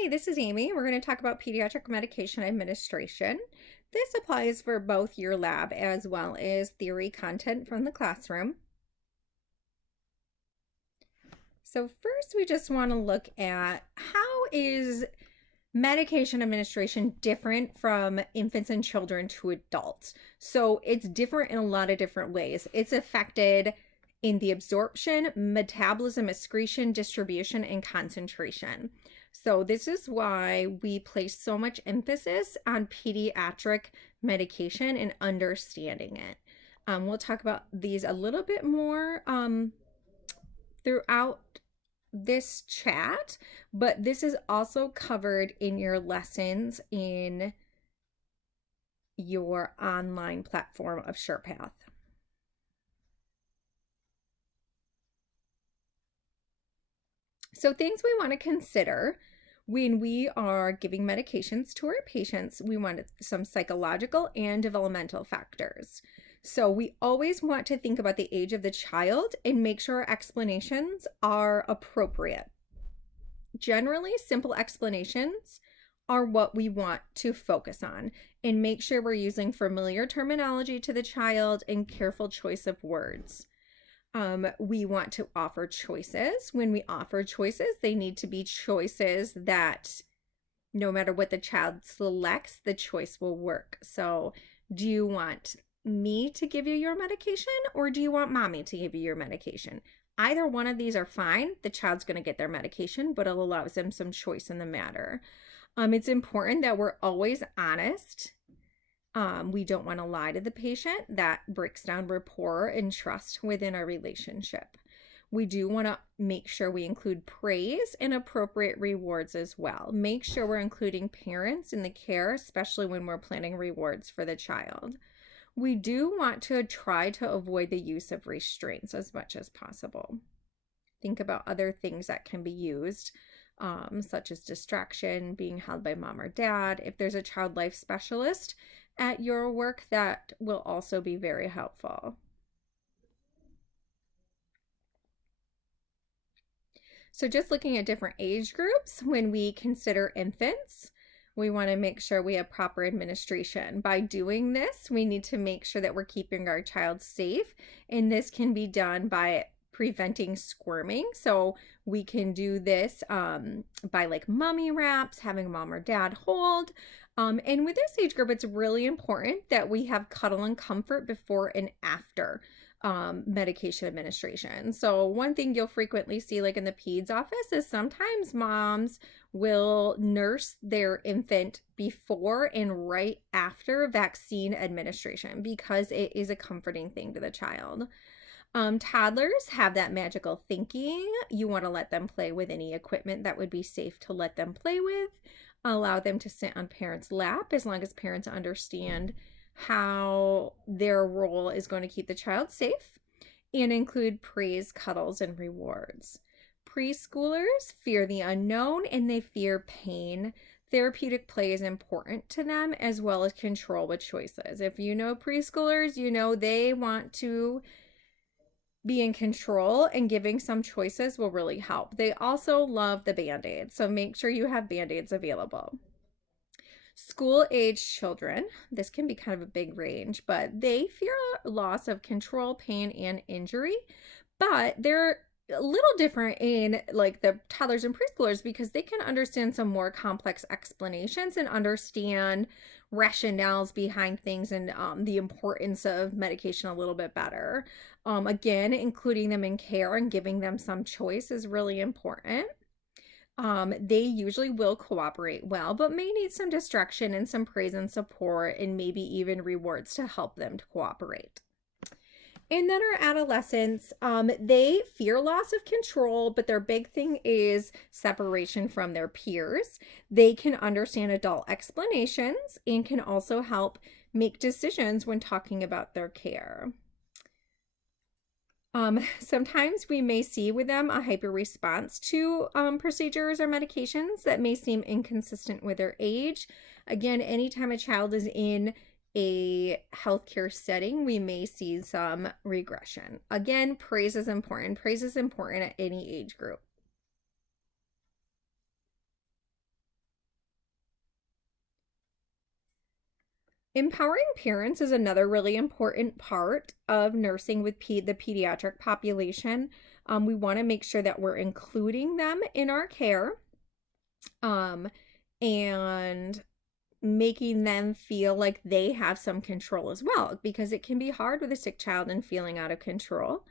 Hey, this is Amy. We're going to talk about pediatric medication administration. This applies for both your lab as well as theory content from the classroom. So first, we just want to look at how is medication administration different from infants and children to adults. So it's different in a lot of different ways. It's affected in the absorption, metabolism, excretion, distribution, and concentration. So this is why we place so much emphasis on pediatric medication and understanding it. We'll talk about these a little bit more throughout this chat, but this is also covered in your lessons in your online platform of SurePath. So things we want to consider when we are giving medications to our patients, we want some psychological and developmental factors. So we always want to think about the age of the child and make sure our explanations are appropriate. Generally, simple explanations are what we want to focus on, and make sure we're using familiar terminology to the child and careful choice of words. We want to offer choices. When we offer choices, they need to be choices that no matter what the child selects, the choice will work. So do you want me to give you your medication, or do you want mommy to give you your medication? Either one of these are fine. The child's going to get their medication, but it allows them some choice in the matter. It's important that we're always honest. We don't want to lie to the patient. That breaks down rapport and trust within our relationship. We do want to make sure we include praise and appropriate rewards as well. Make sure we're including parents in the care, especially when we're planning rewards for the child. We do want to try to avoid the use of restraints as much as possible. Think about other things that can be used, such as distraction, being held by mom or dad. If there's a child life specialist at your work, that will also be very helpful. So just looking at different age groups, when we consider infants, we want to make sure we have proper administration. By doing this, we need to make sure that we're keeping our child safe, and this can be done by preventing squirming. So we can do this by like mummy wraps, having mom or dad hold. And with this age group, it's really important that we have cuddle and comfort before and after medication administration. So one thing you'll frequently see like in the peds office is sometimes moms will nurse their infant before and right after vaccine administration because it is a comforting thing to the child. Toddlers have that magical thinking. You want to let them play with any equipment that would be safe to let them play with. Allow them to sit on parents' lap as long as parents understand how their role is going to keep the child safe, and include praise, cuddles, and rewards. Preschoolers fear the unknown and they fear pain. Therapeutic play is important to them as well as control with choices. If you know preschoolers, you know they want to be in control, and giving some choices will really help. They also love the Band-Aids, so make sure you have Band-Aids available. School-age children, this can be kind of a big range, but they fear loss of control, pain, and injury, but they're a little different in like the toddlers and preschoolers because they can understand some more complex explanations and understand rationales behind things and the importance of medication a little bit better. Again, including them in care and giving them some choice is really important. They usually will cooperate well, but may need some distraction and some praise and support and maybe even rewards to help them to cooperate. And then our adolescents, they fear loss of control, but their big thing is separation from their peers. They can understand adult explanations and can also help make decisions when talking about their care. Sometimes we may see with them a hyper response to procedures or medications that may seem inconsistent with their age. Again, anytime a child is in a healthcare setting, we may see some regression. Again, praise is important. Praise is important at any age group. Empowering parents is another really important part of nursing with the pediatric population. We want to make sure that we're including them in our care, and making them feel like they have some control as well, because it can be hard with a sick child and feeling out of control.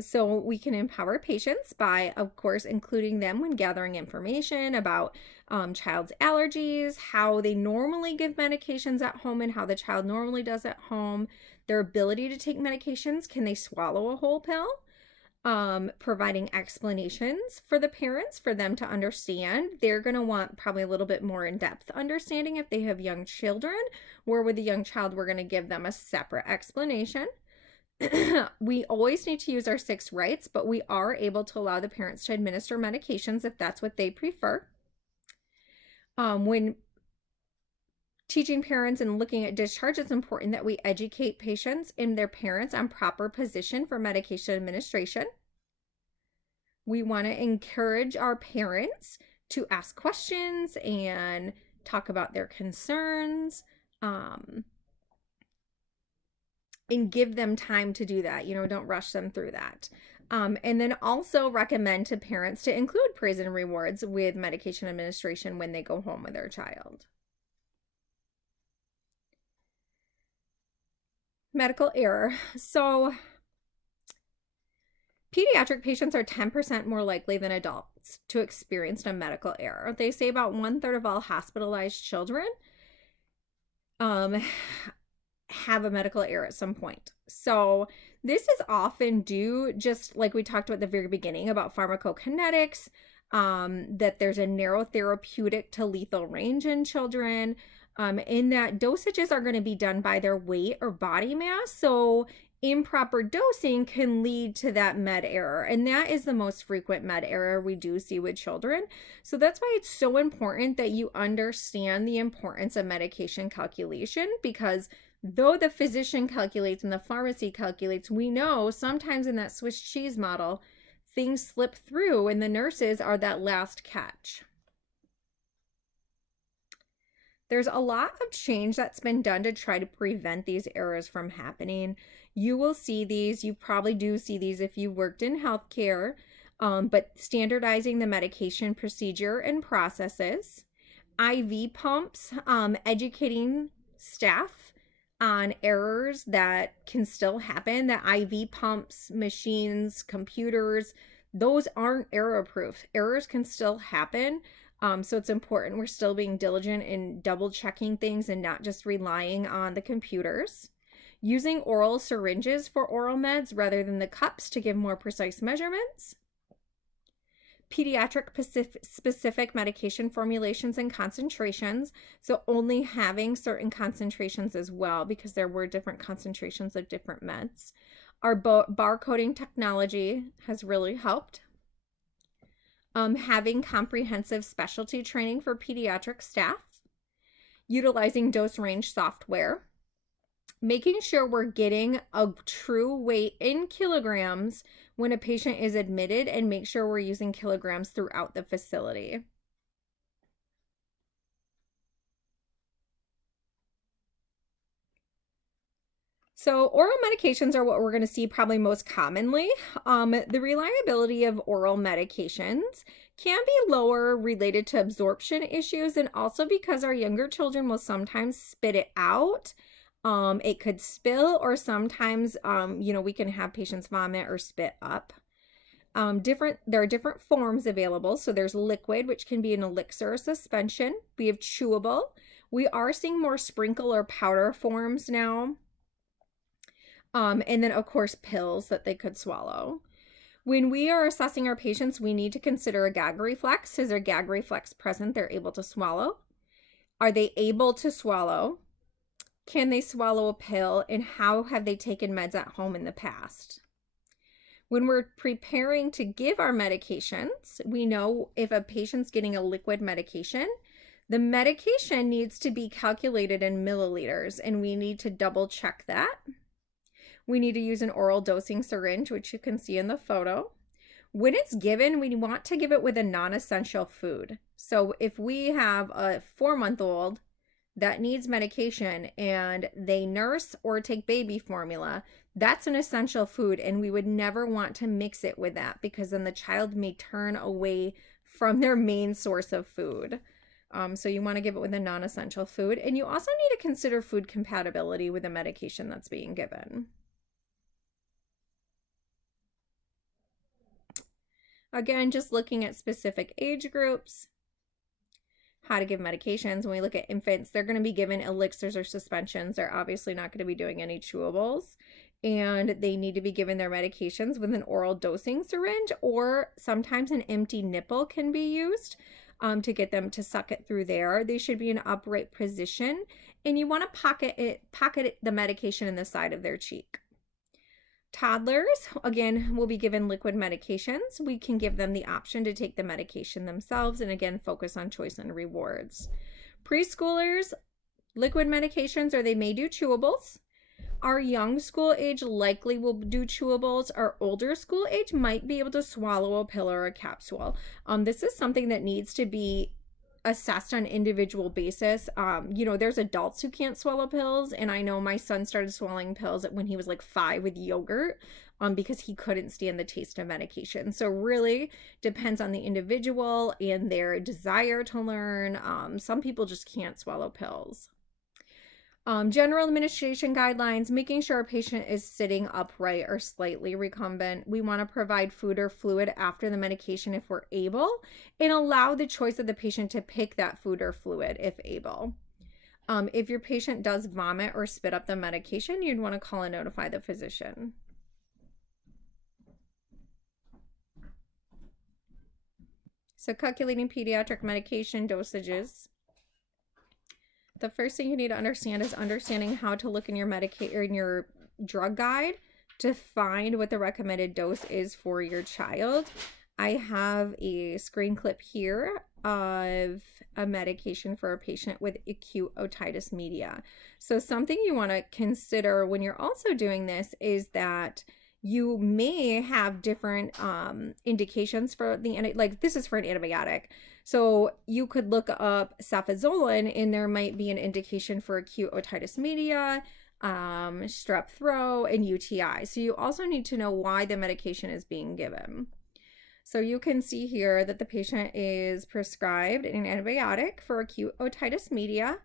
So we can empower patients by, of course, including them when gathering information about child's allergies, how they normally give medications at home and how the child normally does at home, their ability to take medications, can they swallow a whole pill? Providing explanations for the parents for them to understand. They're going to want probably a little bit more in-depth understanding if they have young children, where with a young child, we're going to give them a separate explanation. We always need to use our 6 rights, but we are able to allow the parents to administer medications if that's what they prefer. When teaching parents and looking at discharge, it's important that we educate patients and their parents on proper position for medication administration. We want to encourage our parents to ask questions and talk about their concerns, and give them time to do that. Don't rush them through that. And then also recommend to parents to include praise and rewards with medication administration when they go home with their child. Medical error. So pediatric patients are 10% more likely than adults to experience a medical error. They say about 1/3 of all hospitalized children have a medical error at some point. So this is often due, just like we talked about at the very beginning about pharmacokinetics, that there's a narrow therapeutic to lethal range in children, in that dosages are going to be done by their weight or body mass. So improper dosing can lead to that med error, and that is the most frequent med error we do see with children. So that's why it's so important that you understand the importance of medication calculation, because though the physician calculates and the pharmacy calculates, we know sometimes in that Swiss cheese model, things slip through and the nurses are that last catch. There's a lot of change that's been done to try to prevent these errors from happening. You will see these, you probably do see these if you've worked in healthcare, but standardizing the medication procedure and processes, IV pumps, educating staff on errors that can still happen. The IV pumps, machines, computers, those aren't error proof. Errors can still happen. So it's important we're still being diligent in double checking things and not just relying on the computers. Using oral syringes for oral meds rather than the cups to give more precise measurements. Pediatric specific medication formulations and concentrations, so only having certain concentrations as well, because there were different concentrations of different meds. Our barcoding technology has really helped. Having comprehensive specialty training for pediatric staff, utilizing dose range software, making sure we're getting a true weight in kilograms when a patient is admitted, and make sure we're using kilograms throughout the facility. So oral medications are what we're going to see probably most commonly. The reliability of oral medications can be lower related to absorption issues, and also because our younger children will sometimes spit it out. It could spill, or sometimes, we can have patients vomit or spit up. There are different forms available. So there's liquid, which can be an elixir or suspension. We have chewable. We are seeing more sprinkle or powder forms now. And then, of course, pills that they could swallow. When we are assessing our patients, we need to consider a gag reflex. Is their gag reflex present? They're able to swallow. Are they able to swallow? Can they swallow a pill? And how have they taken meds at home in the past? When we're preparing to give our medications, we know if a patient's getting a liquid medication, the medication needs to be calculated in milliliters, and we need to double check that. We need to use an oral dosing syringe, which you can see in the photo. When it's given, we want to give it with a non-essential food. So if we have a 4-month-old that needs medication and they nurse or take baby formula, that's an essential food, and we would never want to mix it with that because then the child may turn away from their main source of food. So you want to give it with a non-essential food, and you also need to consider food compatibility with the medication that's being given. Again, just looking at specific age groups, how to give medications. When we look at infants, they're going to be given elixirs or suspensions. They're obviously not going to be doing any chewables, and they need to be given their medications with an oral dosing syringe, or sometimes an empty nipple can be used to get them to suck it through there. They should be in an upright position, and you want to pocket the medication in the side of their cheek. Toddlers, again, will be given liquid medications. We can give them the option to take the medication themselves, and again, focus on choice and rewards. Preschoolers, liquid medications, or they may do chewables. Our young school age likely will do chewables. Our older school age might be able to swallow a pill or a capsule. This is something that needs to be assessed on an individual basis. There's adults who can't swallow pills, and I know my son started swallowing pills when he was like 5 with yogurt because he couldn't stand the taste of medication. So really depends on the individual and their desire to learn. Some people just can't swallow pills. General administration guidelines, making sure a patient is sitting upright or slightly recumbent. We want to provide food or fluid after the medication if we're able, and allow the choice of the patient to pick that food or fluid if able. If your patient does vomit or spit up the medication, you'd want to call and notify the physician. So calculating pediatric medication dosages. The first thing you need to understand is understanding how to look in your drug guide to find what the recommended dose is for your child. I have a screen clip here of a medication for a patient with acute otitis media. So something you want to consider when you're also doing this is that you may have different indications for this is for an antibiotic. So you could look up cefazolin, and there might be an indication for acute otitis media, strep throat, and UTI. So you also need to know why the medication is being given. So you can see here that the patient is prescribed an antibiotic for acute otitis media,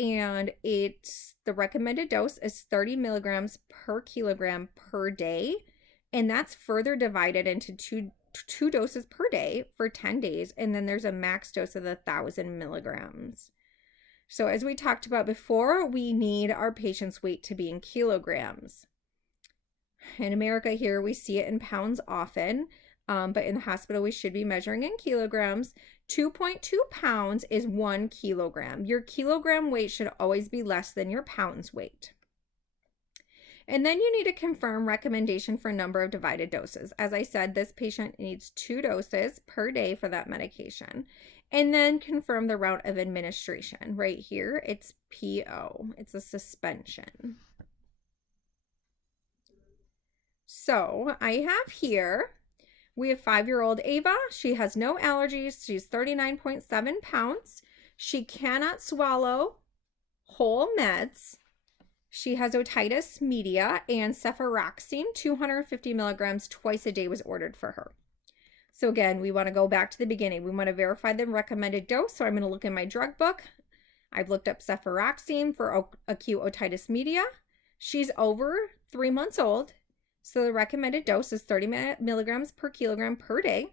and the recommended dose is 30 milligrams per kilogram per day, and that's further divided into two doses per day for 10 days, and then there's a max dose of 1,000 milligrams. So as we talked about before, we need our patient's weight to be in kilograms. In America here, we see it in pounds often, but in the hospital, we should be measuring in kilograms. 2.2 pounds is 1 kilogram. Your kilogram weight should always be less than your pounds weight. And then you need to confirm recommendation for number of divided doses. As I said, this patient needs 2 doses per day for that medication. And then confirm the route of administration. Right here, it's PO. It's a suspension. So I have here, we have 5-year-old Ava. She has no allergies. She's 39.7 pounds. She cannot swallow whole meds. She has otitis media, and cefuroxime, 250 milligrams twice a day was ordered for her. So again, we want to go back to the beginning. We want to verify the recommended dose. So I'm going to look in my drug book. I've looked up cefuroxime for acute otitis media. She's over 3 months old. So the recommended dose is 30 milligrams per kilogram per day.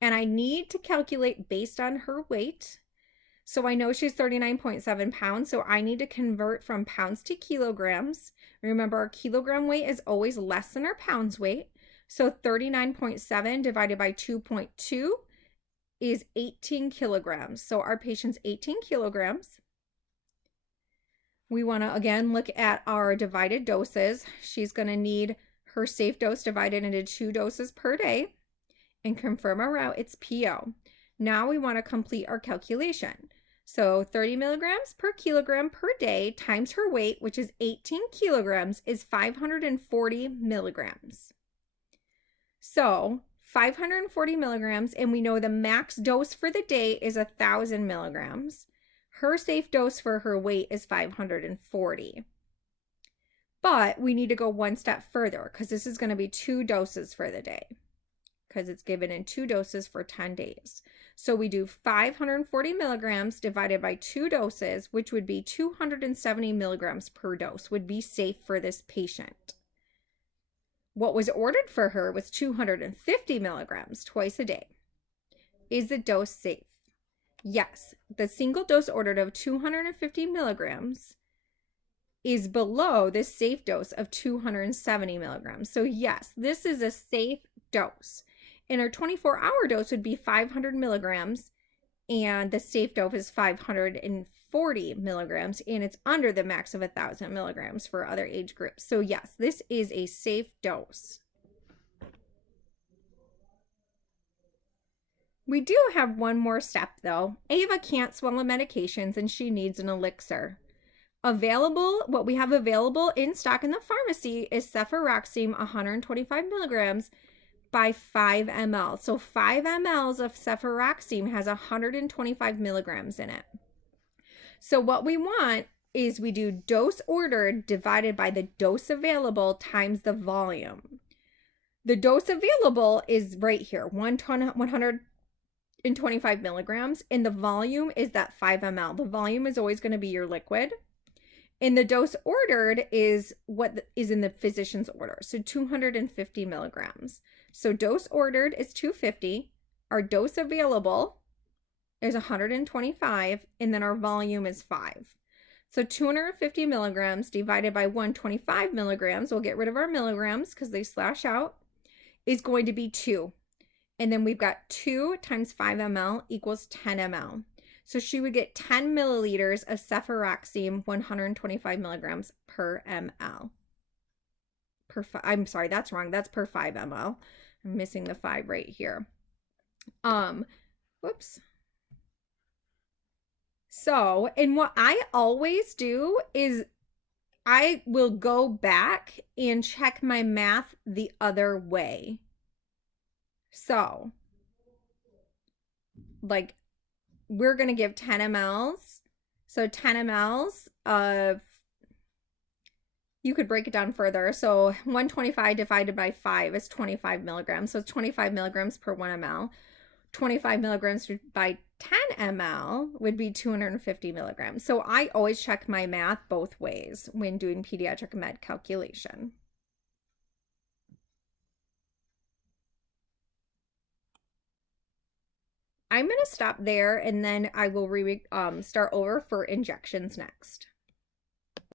And I need to calculate based on her weight. So I know she's 39.7 pounds, so I need to convert from pounds to kilograms. Remember, our kilogram weight is always less than our pounds weight. So 39.7 divided by 2.2 is 18 kilograms. So our patient's 18 kilograms. We want to, again, look at our divided doses. She's going to need her safe dose divided into 2 doses per day, and confirm our route. It's PO. Now we want to complete our calculation. So 30 milligrams per kilogram per day times her weight, which is 18 kilograms, is 540 milligrams. So 540 milligrams, and we know the max dose for the day is 1,000 milligrams. Her safe dose for her weight is 540. But we need to go one step further because this is going to be 2 doses for the day because it's given in 2 doses for 10 days. So we do 540 milligrams divided by 2 doses, which would be 270 milligrams per dose would be safe for this patient. What was ordered for her was 250 milligrams twice a day. Is the dose safe? Yes. The single dose ordered of 250 milligrams is below the safe dose of 270 milligrams. So yes, this is a safe dose. And our 24-hour dose would be 500 milligrams, and the safe dose is 540 milligrams, and it's under the max of 1,000 milligrams for other age groups. So yes, this is a safe dose. We do have one more step though. Ava can't swallow medications and she needs an elixir. What we have available in stock in the pharmacy is cefuroxime 125 milligrams by 5 ml. So 5 mLs of cefuroxime has 125 milligrams in it. So what we want is we do dose ordered divided by the dose available times the volume. The dose available is right here, 125 milligrams, and the volume is that 5 ml. The volume is always going to be your liquid. And the dose ordered is what is in the physician's order. So 250 milligrams. So dose ordered is 250. Our dose available is 125. And then our volume is 5. So 250 milligrams divided by 125 milligrams, we'll get rid of our milligrams because they slash out, is going to be 2. And then we've got 2 times 5 ml equals 10 ml. So she would get 10 milliliters of cefuroxime, 125 milligrams per ml. I'm sorry, that's wrong. That's per 5 ml. I'm missing the 5 right here. Whoops. So, and what I always do is I will go back and check my math the other way. So, like, we're going to give 10 mLs. So 10 mLs of, you could break it down further. So 125 divided by 5 is 25 milligrams. So it's 25 milligrams per 1 ml. 25 milligrams by 10 ml would be 250 milligrams. So I always check my math both ways when doing pediatric med calculation. I'm going to stop there and then I will start over for injections next.